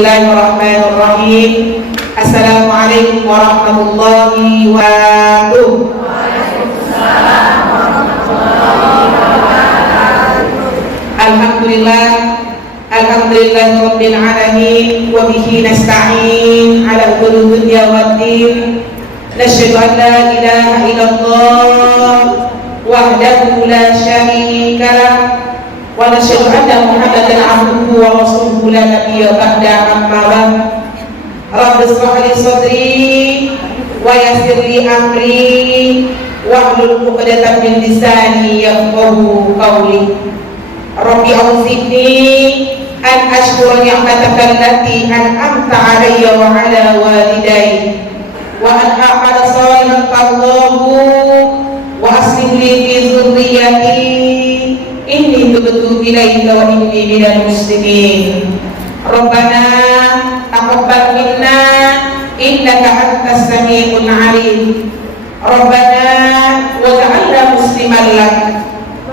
Bismillahirrahmanirrahim. Assalamualaikum warahmatullahi wabarakatuh. Alhamdulillah rabbil alamin wa bihi nasta'in ala umuri dunya waddin. Nasyhadu an la ilaha illallah wahdahu la syarika lah wa nasyhadu anna Muhammadan abduhu wa rasuluhu la nabiyya ba'da, amma ba'd. Rabbi shrah li sadri wa yassir li amri wahlul 'uqdatam min lisani yafqahu qawli. Rabbi auzi'ni an ashkura ni'mataka allati an'amta 'alayya wa 'ala walidayya wa an a'mala shalihan tardahu wa aslih li fi dhurriyyati inni tubtu ilaika wa inni minal muslimin. Rabbana taqabbal minna innaka antas samiul 'alim. Rabbana waj'alna musliman lak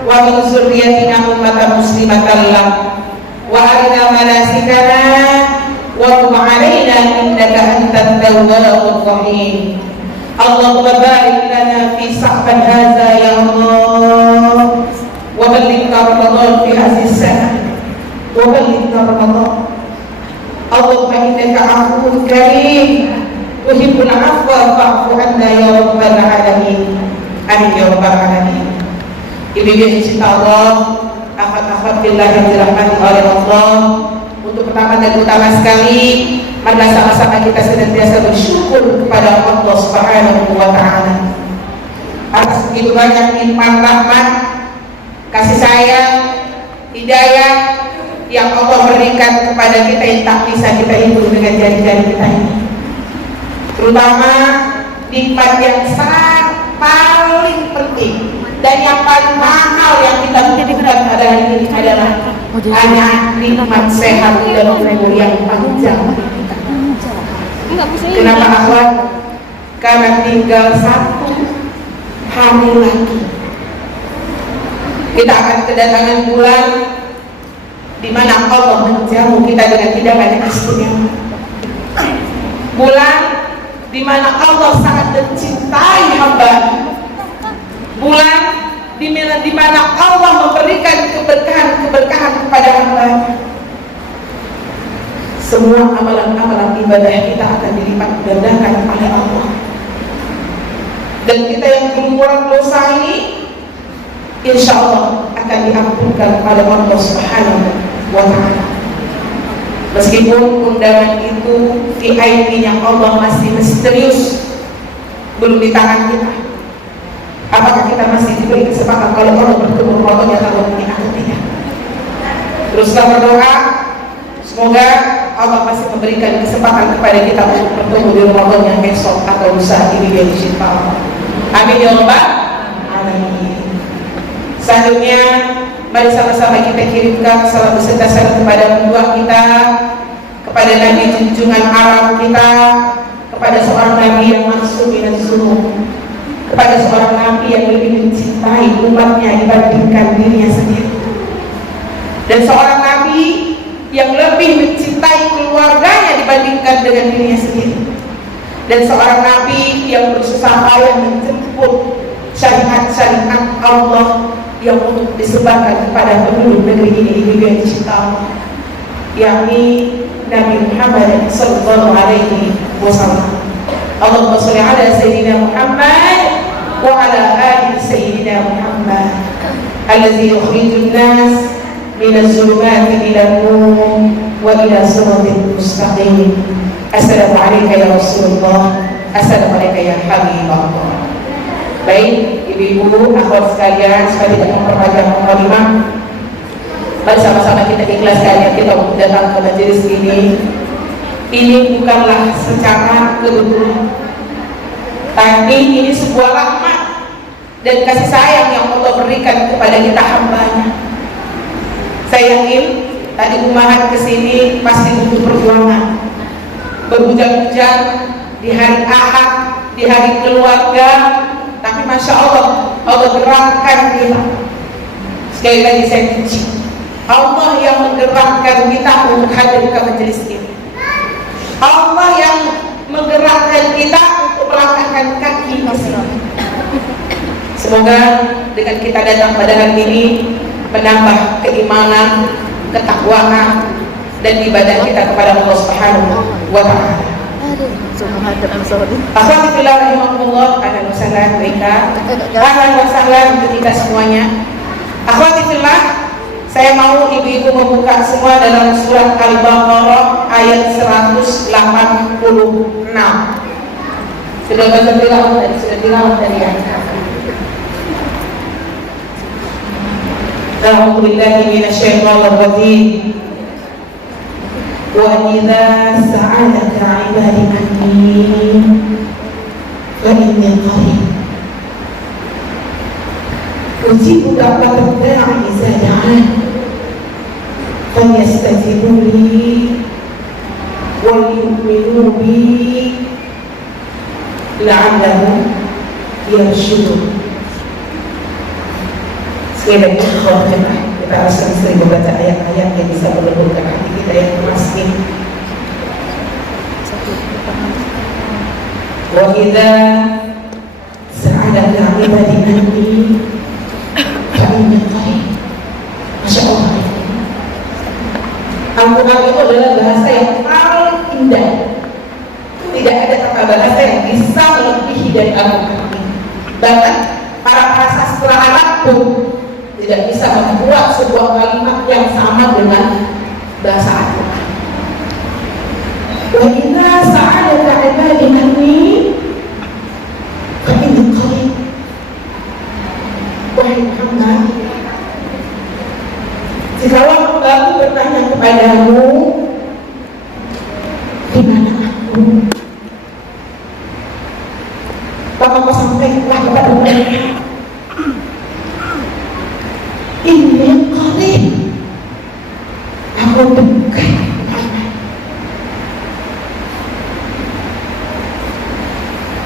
wa min dzurriyyatina ummatan muslimatan lak wa arina manasikana wa tub 'alaina innaka antat tawwabur rahim. Allahumma barik lana fi sa'ban hadza ya Allah wa ballighna Ramadan fi hadhihi as-sanah wa ballighna Ramadan. Allahumma innaka 'afuwwun karim tuhibbul 'afwa fa'fu 'anna ya rabbal alamin. Amin ya rabbal alamin. Ibu-ibu yang cinta Allah, akhlak billah yang dirahmati oleh Allah, untuk pertama dan utama sekali, marilah sama-sama kita senantiasa bersyukur kepada Allah Subhanahu wa Ta'ala atas begitu banyak nikmat, rahmat, kasih sayang, hidayah yang Allah berikan kepada kita yang tak bisa kita hitung dengan jari-jari kita ini. Terutama nikmat yang sangat paling penting dan yang paling mahal yang kita butuhkan pada hari ini adalah hanya nikmat sehat dan umur yang panjang. Kenapa akhwat? Karena tinggal satu hari lagi kita akan kedatangan bulan di mana Allah menjamu kita dengan hidangan yang istimewa. Bulan di mana Allah sangat mencintai hamba. Bulan di mana Allah memberikan keberkahan kepada hamba. Semua amalan-amalan ibadah kita akan dilipat gandakan oleh Allah. Dan kita yang berbuat dosa ini, insya Allah akan diampunkan oleh Allah Subhanahu wa Ta'ala. Meskipun undangan itu VIP-nya Allah masih misterius, belum di tangan kita. Apakah kita masih diberi kesempatan kalau Allah bertemu Ramadan yang tahun ini atau tidak? Teruslah berdoa, semoga Allah masih memberikan kesempatan kepada kita untuk bertemu di Ramadan yang esok atau lusa ini dari cinta Allah. Amin ya rabbal alamin. Selanjutnya, mari sama-sama kita kirimkan salam beserta salam kepada kedua kita, kepada Nabi junjungan alam kita, kepada seorang Nabi yang maksum dan sungguh, kepada seorang Nabi yang lebih mencintai umatnya dibandingkan dirinya sendiri, dan seorang Nabi yang lebih mencintai keluarganya dibandingkan dengan dirinya sendiri, dan seorang Nabi yang bersusah payah menjemput syariat-syariat Allah yang untuk disebarkan kepada penduduk negeri ini yang dicinta Allah, yakni Nabi Muhammad sallallahu alaihi wasallam. Allahumma sholli ala sayyidina Muhammad wa ala ali sayyidina Muhammad alladzi yukhrijun nas minaz zulumati ila nur wa ila siratal mustaqim. Assalamu alayka ya Rasulullah, assalamu alayka ya Habibullah. Baik, ibu-ibu, akhwat sekalian, supaya tidak memperpanjang mukadimah, mari sama-sama kita ikhlaskan yang kita datang ke majelis ini. Ini bukanlah secara kebetulan, tapi ini sebuah rahmat dan kasih sayang yang Allah berikan kepada kita hambanya. Saya yakin tadi umahat kesini pasti butuh perjuangan, berhujang-hujang di hari Ahad, di hari keluarga, tapi Masya Allah, Allah gerakkan kita. Sekali lagi saya puji Allah yang menggerakkan kita untuk hadir ke majelis ini. Allah yang menggerakkan kita untuk melangkahkan kaki ke sini. Semoga dengan kita datang pada hari ini menambah keimanan, ketakwaan dan ibadah kita kepada Allah Subhanahu wa taala. Akhwati fillah rahimakumullah, ahlan wa sahlan bika. Ahlan wa sahlan untuk kita semuanya. Akhwati fillah, saya mau ibu-ibu membuka semua dalam surat Al-Baqarah ayat 186. Sudah baca tilawah dari ya. A'udzu billahi minasyaitonir rajim. Wa idza sa'alaka 'ibadi anni fa inni qarib. Ujibu da'watad da'i idza da'an. Falyastajibu li wal yu'minu bi la'allahum yarshudun. Sekali lagi kita harus sering membaca ayat-ayat yang bisa melembutkan hati kita yang masing. Wa idza sa'alaka 'ibadi anni fa inni qarib. Masya Allah. Al-Quran itu adalah bahasa yang paling indah. Tidak ada kata bahasa yang bisa melebihi dari Al-Quran. Bahkan para sastra Arab pun tidak bisa membuat sebuah kalimat yang sama dengan bahasa Al-Quran. Wa idza sa'alaka 'ibadi anni fa inni qarib. Wahai Muhammad, jika aku bertanya kepadamu, di mana aku? Maka kau sampaikanlah kepada mereka, inni qarib, aku dekat.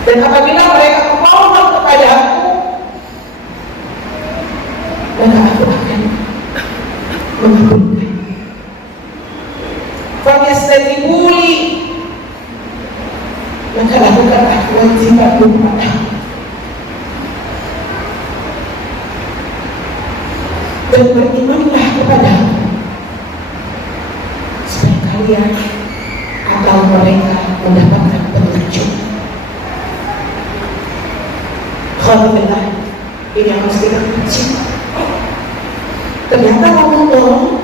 Dan apabila mereka memohon kepada aku, maka aku akan mengabulkan. Falyastajibu li, maka lakukanlah kewajibanmu padaku. Dan berimanlah kepadaku, supaya kalian atau mereka mendapatkan petunjuk. Alhamdulillah, ini yang harus kita kaji. Ternyata Ramadan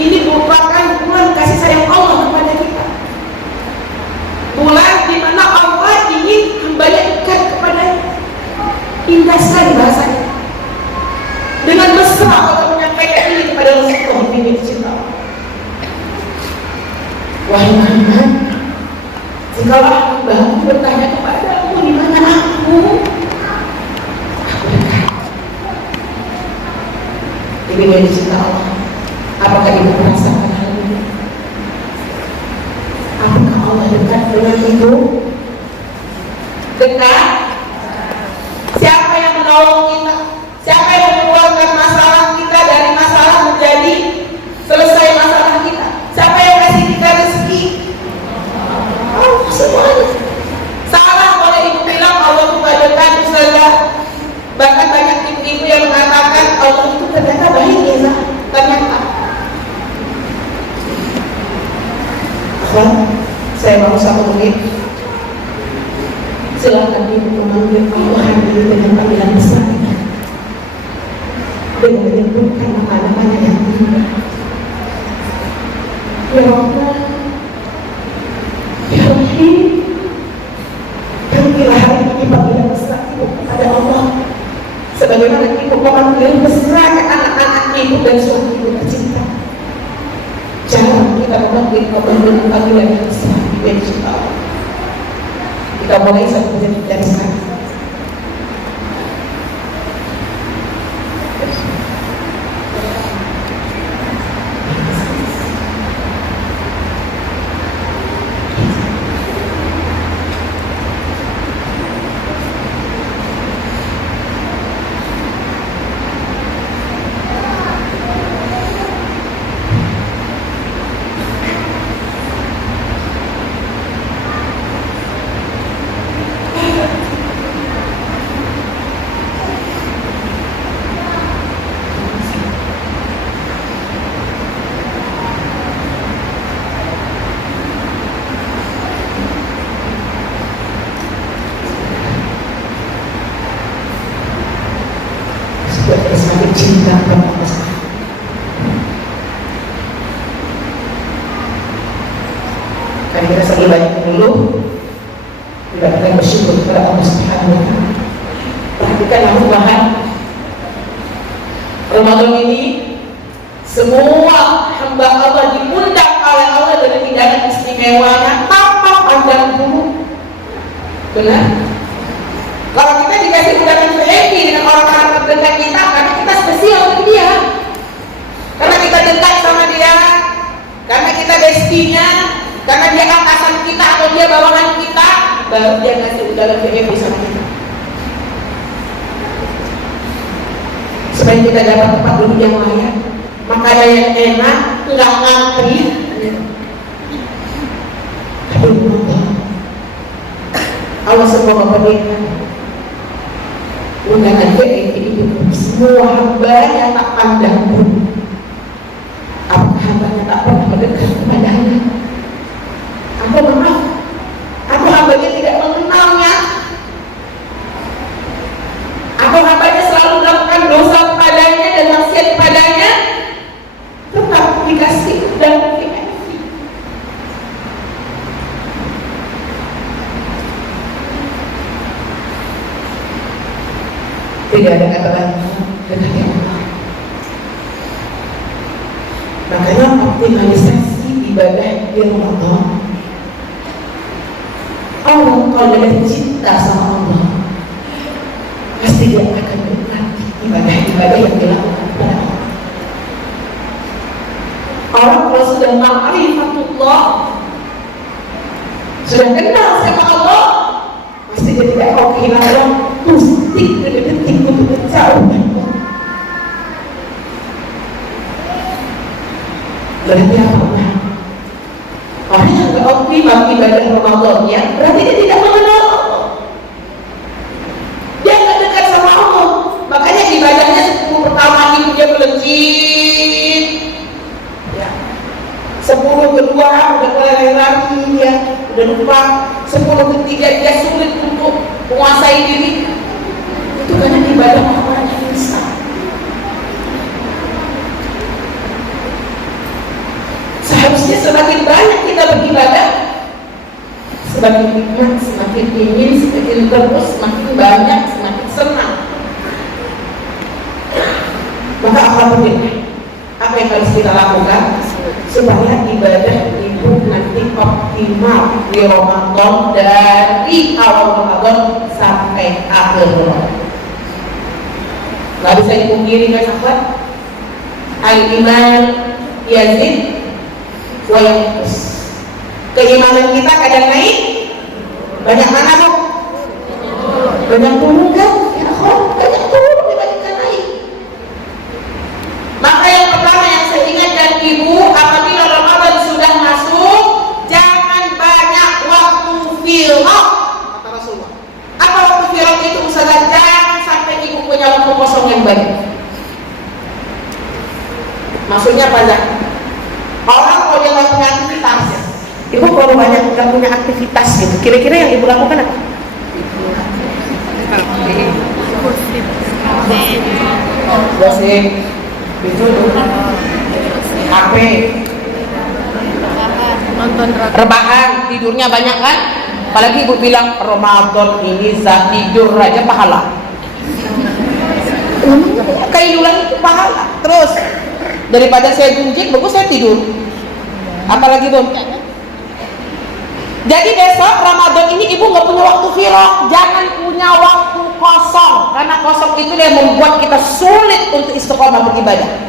ini merupakan bulan kasih sayang Allah kepada kita. Bulan di mana Allah ingin hambanya dekat kepadanya. Indah sekali bahasanya. Dengan mesra Allah menyampaikan ini kepada Rasulullah bin cinta. Wahai Muhammad, jikalau hambamu bertanya kepadamu, di mana aku dekat. Ibu yang dicinta Allah, apakah ibu merasakan hal ini? Apakah Allah dekat dengan ibu? Dekat? Siapa yang menolong kita? Siapa yang mengeluarkan masalah kita dari masalah menjadi selesai masalah kita? Siapa yang kasih kita rezeki? Allah semuanya. Salah kalau ibu bilang Allah bukan dekat, Ustazah. Bahkan banyak ibu-ibu yang mengatakan Allah itu ternyata baik ya, ternyata. Saya mau 1 menit. Silakan ibu memanggil Allah ini dengan panggilan besar, dengan menyebutkan nama-namanya yang indah. Ya Allah, Ya Rahim, panggillah hari ini panggilan besar ibu kepada Allah, sebagaimana ibu memanggil besar anak-anak ibu dan suami ibu tercinta. Jangan kita memanggil Allah dengan panggilan yang besar, insya Allah. Kita mulai satu menit dari sekarang. Mari kita sekali banyak dulu. Kita bersyukur kepada Allah Subhanahu wa Ta'ala. Perhatikan bahan Ramadan ini, semua hamba Allah diundang oleh Allah dengan hidangan istimewanya tanpa pandang bulu. Benar? Kalau kita dikasih undangan VIP dengan orang-orang terdekat kita, karena kita spesial untuk dia, karena kita dekat sama dia, karena kita bestinya, karena dia atasan kita atau dia bawahan kita, baru dia ngasih undangan VIP sama kita. Supaya kita dapat tempat duduk yang layak, makanan yang enak, nggak ngantri. Allah semua memberikan undangan VIP itu semua hamba yang tak pandang pun. Apakah hambanya tak pernah mendekat kepadanya? Aku maaf, aku hambanya tidak mengenalnya. Aku hambanya selalu melakukan dosa kepadanya dan maksiat kepadanya, tetap dikasih dan tidak ada kata lain dengan yang Allah. Makanya optimalisasi ibadah di Ramadan. Allah kalau dia cinta sama Allah, pasti dia akan menikmati ibadah-ibadah yang dilakukan kepada Allah. Orang kalau sudah ma'rifatullah, sudah kenal sama Allah, pasti dia tidak mau kehilangan detik demi detik untuk menjauh dari Allah. Berarti apa? Orang yang tidak optimal ibadah Ramadannya, berarti dia tidak mengenal Allah. Dia nggak dekat sama Allah. Makanya ibadahnya 10 pertama itu dia melejit, ya. 10 kedua udah mulai lari dia, udah lupa. 10 ketiga dia sulit untuk menguasai diri. Itu karena ibadah orang yang instan. Seharusnya semakin banyak kita beribadah, semakin nikmat, semakin ingin, semakin terus, semakin banyak, semakin senang. Maka alhamdulillah, apa yang harus kita lakukan supaya ibadah itu nanti optimal di Ramadan, dari awal Ramadan sampai akhir Ramadan. Gak bisa dipungkiri kan sahabat, al-iman yazid wa yanqus. Keimanan kita kadang naik, banyak mana bu? Banyak turun kan? Ya Allah, banyak turun dibandingkan naik. Maka yang pertama yang saya ingat dan ibu, apabila Ramadan sudah masuk, jangan banyak waktu film. Kata Rasulullah. Apa waktu film itu? Ustazah, jangan sampai ibu punya waktu kosong yang banyak. Maksudnya apa Zah? Orang kalau dia nggak punya aktivitas, ibu kalau banyak nggak punya aktivitas gitu, kira-kira yang ibu lakukan apa? Gosip, itu HP, nonton rebahan, tidurnya banyak kan? Apalagi ibu bilang Ramadan ini saat tidur aja pahala. Kailulan itu pahala. Terus daripada saya gunjing, bagus saya tidur. Apalagi Bun? Jadi besok Ramadan ini ibu nggak punya waktu firaq, jangan punya waktu kosong, karena kosong itu yang membuat kita sulit untuk istiqomah beribadah.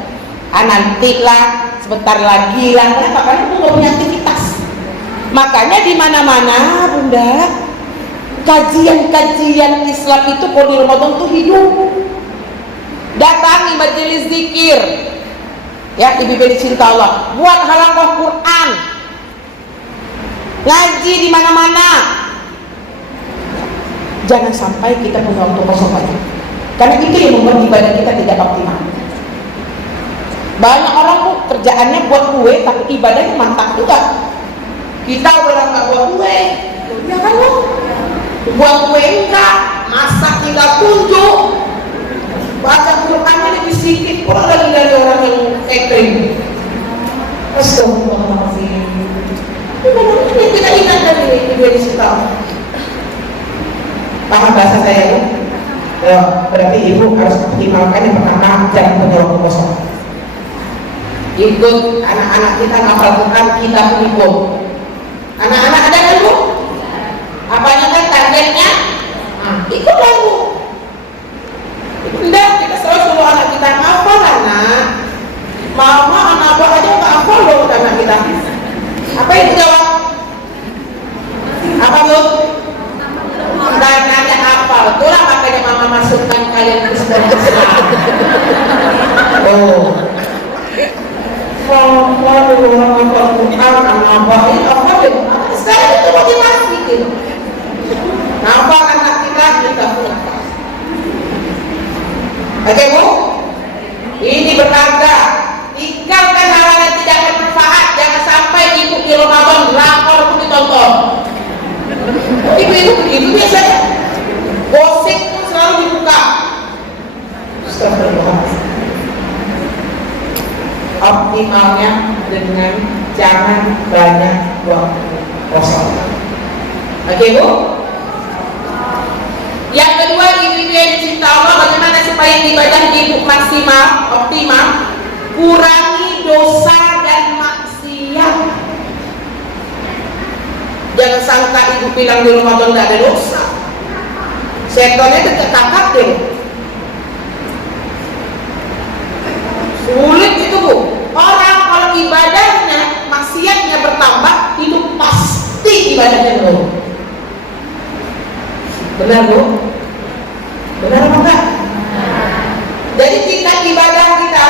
Nantilah, sebentar lagi lah. Kenapa? Karena ibu nggak punya aktivitas. Makanya di mana-mana Bunda, kajian-kajian Islam itu kalau di Ramadan tuh hidup. Datangi majelis zikir, ya ibu cinta Allah, buat halaqah Quran, ngaji di mana-mana. Jangan sampai kita punya waktu kosong banyak, karena itu yang membuat ibadah kita tidak optimal. Banyak orang tuh kerjaannya buat kue, tapi ibadahnya mantap juga. Kita orang nggak buat kue, ya kan lo? Buat kue enggak, masak tidak kunjung, baca Qurannya lebih sedikit, kurang lagi dari orang yang catering. Astagfirullahaladzim. Ibadahnya tidak 20 tahun. Paham bahasa saya ya? Ya, berarti ibu harus optimalkan yang pertama, jangan punya waktu kosong. Ikut anak-anak kita ngapal Quran, kita pun ikut. Anak-anak ada kan bu? Apanya kan targetnya? Nah, ikutlah bu. Enggak, kita selalu suruh anak kita ngapal anak. Mama, anak abah aja nggak hafal loh anak kita. Apa itu jawab? Apa bu? Dan nanya hafal. Itulah makanya mama masukkan kalian ke sekolah Islam. Oh. Kalau orang hafal Quran, anak abah ini hafal deh. Sekarang itu motivasi gitu. Hafal anak kita pun hafal. Oke bu? Ini berharga. Tinggalkan hal yang tidak bermanfaat. Jangan sampai ibu di Ramadan drakor pun ditonton. Ibu-ibu begitu biasanya. Gosip pun selalu dibuka. Astagfirullahaladzim. Optimalnya dengan jangan banyak waktu kosong. Oke bu? Yang kedua, ibu-ibu yang dicinta Allah, bagaimana supaya ibadah ibu maksimal, optimal? Kurangi dosa dan maksiat. Jangan sangka ibu bilang di Ramadan tidak ada dosa. Setannya dekat kakak deh. Sulit itu bu. Orang kalau ibadahnya, maksiatnya bertambah, itu pasti ibadahnya menurun. Benar bu? Benar apa enggak? Jadi tingkat ibadah kita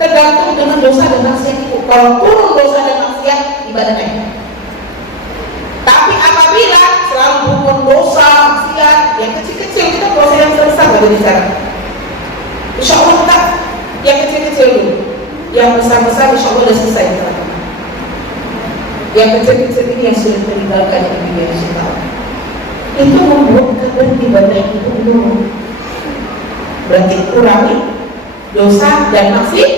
tergantung dengan dosa dan maksiat itu. Kalau turun dosa dan maksiat, ibadahnya. Tapi apabila selalu turun dosa, maksiat, yang kecil-kecil kita dosa yang besar nggak ada bicara. Insya Allah tak. Yang kecil-kecil dulu. Yang besar-besar insya Allah sudah selesai. Yang kecil-kecil ini yang sulit meninggalkan yang dia cinta. Itu membuat kadar ibadah itu menurun. Berarti kurangi dosa dan maksiat.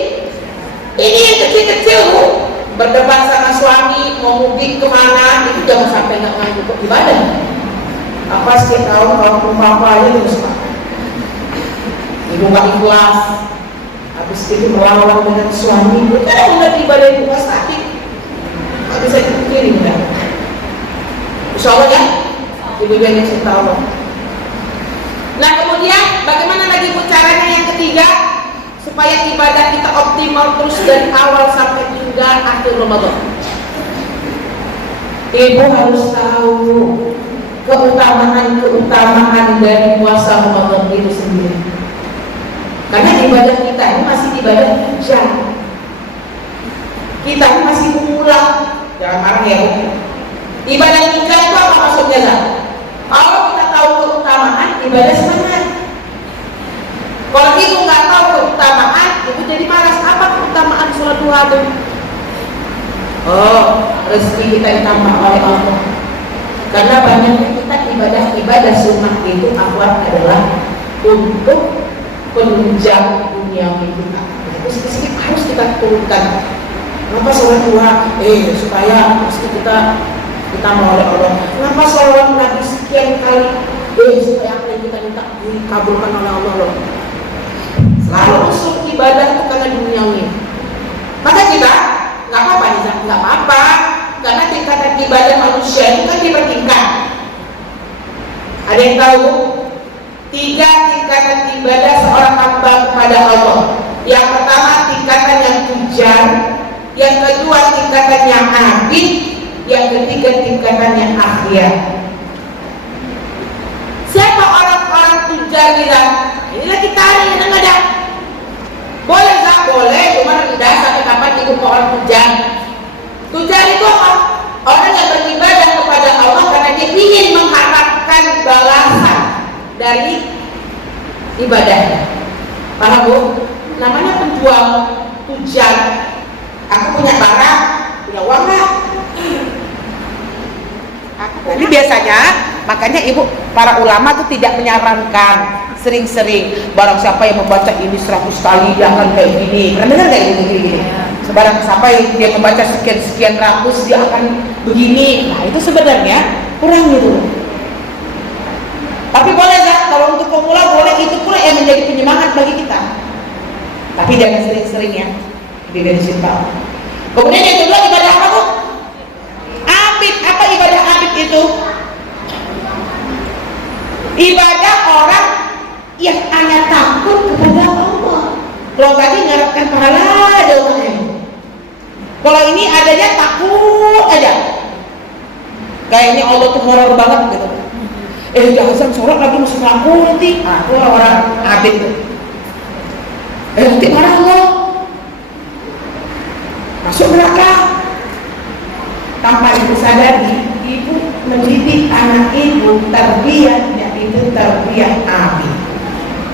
Ini yang kecil-kecil bu. Berdebat sama suami, mau mudik kemana, itu jangan sampai nggak ngikut ibadah. Apa sih tahu kalau papa aja terus pak. Ibu nggak ikhlas. Habis itu melawan dengan suami, itu kan udah ibadah ibu pas sakit. Nggak bisa dipikirin kan? Insya Allah ya. Ibu yang cinta Allah. Nah kemudian bagaimana lagi caranya yang ketiga supaya ibadah kita optimal terus dari awal sampai hingga akhir Ramadan? Ibu harus tahu keutamaan dari puasa Ramadan itu sendiri. Karena ibadah kita ini masih ibadah hujan. Kita ini masih mengulang. Jangan marah ya bu. Ibadah hujan itu apa maksudnya lah? Kalau kita tahu keutamaan, ibadah semangat. Kalau ibu nggak tahu keutamaan, ibu jadi malas. Apa keutamaan sholat duha itu? Oh, rezeki kita ditambah oleh Allah. Karena banyaknya kita ibadah sunnah itu awal adalah untuk penunjang dunia kita. Terus harus kita turunkan. Kenapa sholat duha? Supaya kita oleh Allah. Kenapa sholawat Nabi sekian kali? Supaya apa yang kita minta dikabulkan oleh Allah loh. Selalu usul ibadah itu karena duniawi. Maka kita nggak apa-apa nih, nggak apa-apa. Karena tingkatan ibadah manusia itu kan bertingkat. Ada yang tahu? 3 tingkatan ibadah seorang hamba kepada Allah. Yang pertama tingkatan yang tujan, yang kedua tingkatan yang abid, yang ketiga tingkatannya akhir. Siapa orang-orang tujar bilang? Inilah kita ini yang ada. Boleh tak? Boleh, cuma rendah sampai kapan ikut orang tujar. Tujar itu apa? Orang yang beribadah kepada Allah karena dia ingin mengharapkan balasan dari ibadahnya. Paham bu? Namanya penjual tujar. Aku punya barang, punya uang nggak? Jadi biasanya makanya ibu para ulama tuh tidak menyarankan sering-sering barang siapa yang membaca ini 100 kali dia akan kayak gini. Pernah dengar nggak ibu gini? Sebarang sampai dia membaca sekian ratus dia akan begini. Nah itu sebenarnya kurang gitu. Tapi boleh nggak? Kalau untuk pemula boleh, itu pula yang menjadi penyemangat bagi kita. Tapi jangan sering-sering ya, tidak dicinta. Kemudian yang kedua ibadah apa tuh? Abid. Apa ibadah abid itu? Ibadah orang yang hanya takut kepada Allah. Kalau tadi ngarepkan pahala ada orangnya. Kalau ini adanya takut aja. Kayaknya Allah tuh horor banget gitu. Jangan sholat lagi masuk lampu nanti. Itu orang-orang abid tuh. Nanti marah Allah. Masuk neraka. Tanpa ibu sadari, ibu mendidik anak ibu, tarbiyahnya itu tarbiyah abid.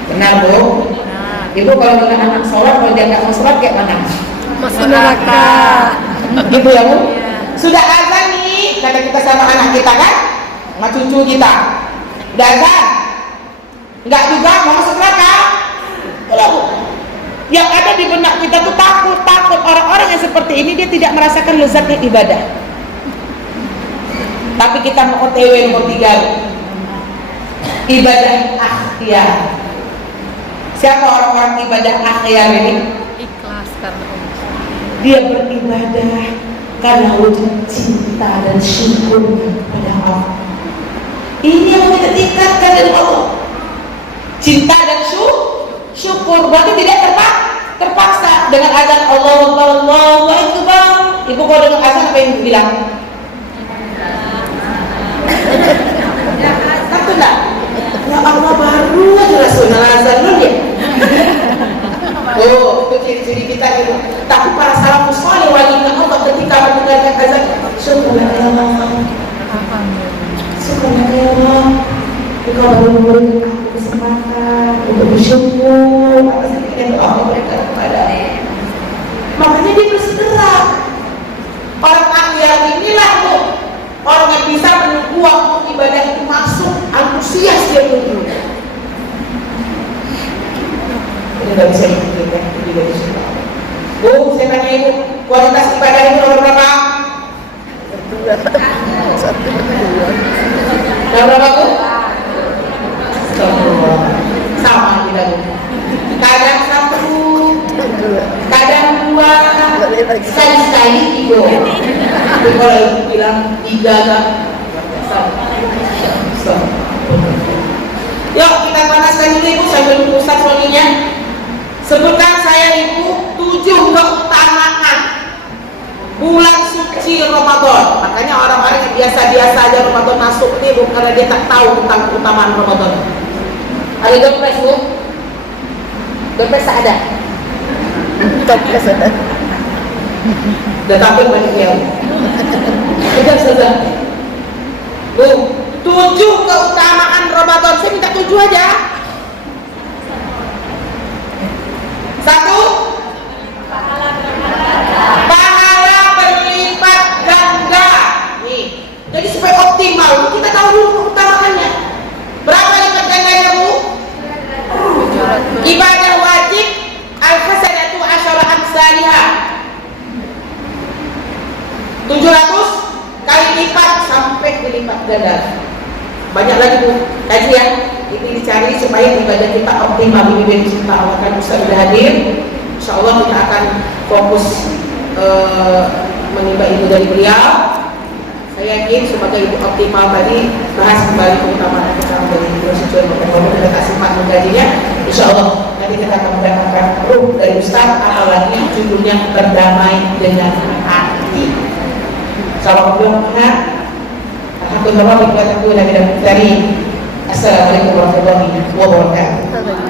Benar Bu? Ibu kalau dengan anak sholat, kalau dia nggak mau sholat kayak mana? Masuk neraka. Gitu ya Bu? Sudah azan nih, kata kita sama anak kita kan, sama cucu kita. Udah azan, nggak juga mau masuk neraka. Bu. Yang ada di benak kita tuh takut. Orang-orang yang seperti ini dia tidak merasakan lezatnya ibadah. Tapi kita mau OTW nomor 3, ibadah akhyar. Siapa orang-orang ibadah akhyar ini? Ikhlas karena Allah. Dia beribadah karena wujud cinta dan syukur kepada Allah. Ini yang kita tingkatkan dari Allah. Cinta dan syukur. Berarti tidak terpaksa dengan azan Allahu Akbar. Ibu kalau dengan azan apa yang ibu bilang? Satu enggak? Ya Allah, baru aja Rasulullah azan dulu ya. Oh, itu ciri-ciri kita gitu. Tapi para salafus saleh walinya Allah ketika mendengarkan azan, subhanallah. Subhanallah. Engkau baru memberikan aku kesempatan untuk bersyukur atas yang Allah berikan kepada. Makanya dia bersegera. Orang akhyar inilah Bu, orang yang bisa menunggu waktu ibadah itu masuk, antusias dia menunggu. Ini nggak bisa dipikirkan, ini nggak bisa. Bu, saya tanya Ibu, kualitas ibadah itu nomor berapa? Nomor berapa Bu? Sama kita Bu. Kadang 1, kadang 2, sekali-sekali 3. Tapi kalau Ibu bilang 3 kan? Yuk kita panaskan dulu Ibu sambil Ustaz suaminya. Sebutkan saya Ibu 7 keutamaan bulan suci Ramadan. Makanya orang-orang yang biasa-biasa aja Ramadan masuk ini Bu, karena dia tak tahu tentang keutamaan Ramadan. Ada dompet Bu? Dompet ada? Dompet ada. Udah tampil banyak ya Bu. Sudah. Bu, 7 keutamaan Ramadan. Saya minta 7 aja. 1, pahala berlipat ganda. Nih, jadi supaya optimal kita tahu dulu keutamaannya. Berapa lipat gandanya Bu? Ibadah wajib al-hasanatu asyara amsalihah. 700 kali lipat sampai dilipat ganda. Banyak lagi Bu, kaji ya. Ini dicari supaya ibadah kita optimal. Ini cinta Allah kan bisa sudah hadir. Insya Allah kita akan fokus menimba ilmu dari beliau. Saya yakin sebagai ibu optimal tadi bahas kembali keutamaan dari bulan suci Ramadan. Kita kasih mengkajinya. Insya Allah nanti kita akan mendapatkan ruh dari Ustaz, apalagi judulnya berdamai dengan hati. Assalamualaikum warahmatullahi wabarakatuh. Assalamualaikum warahmatullahi wabarakatuh.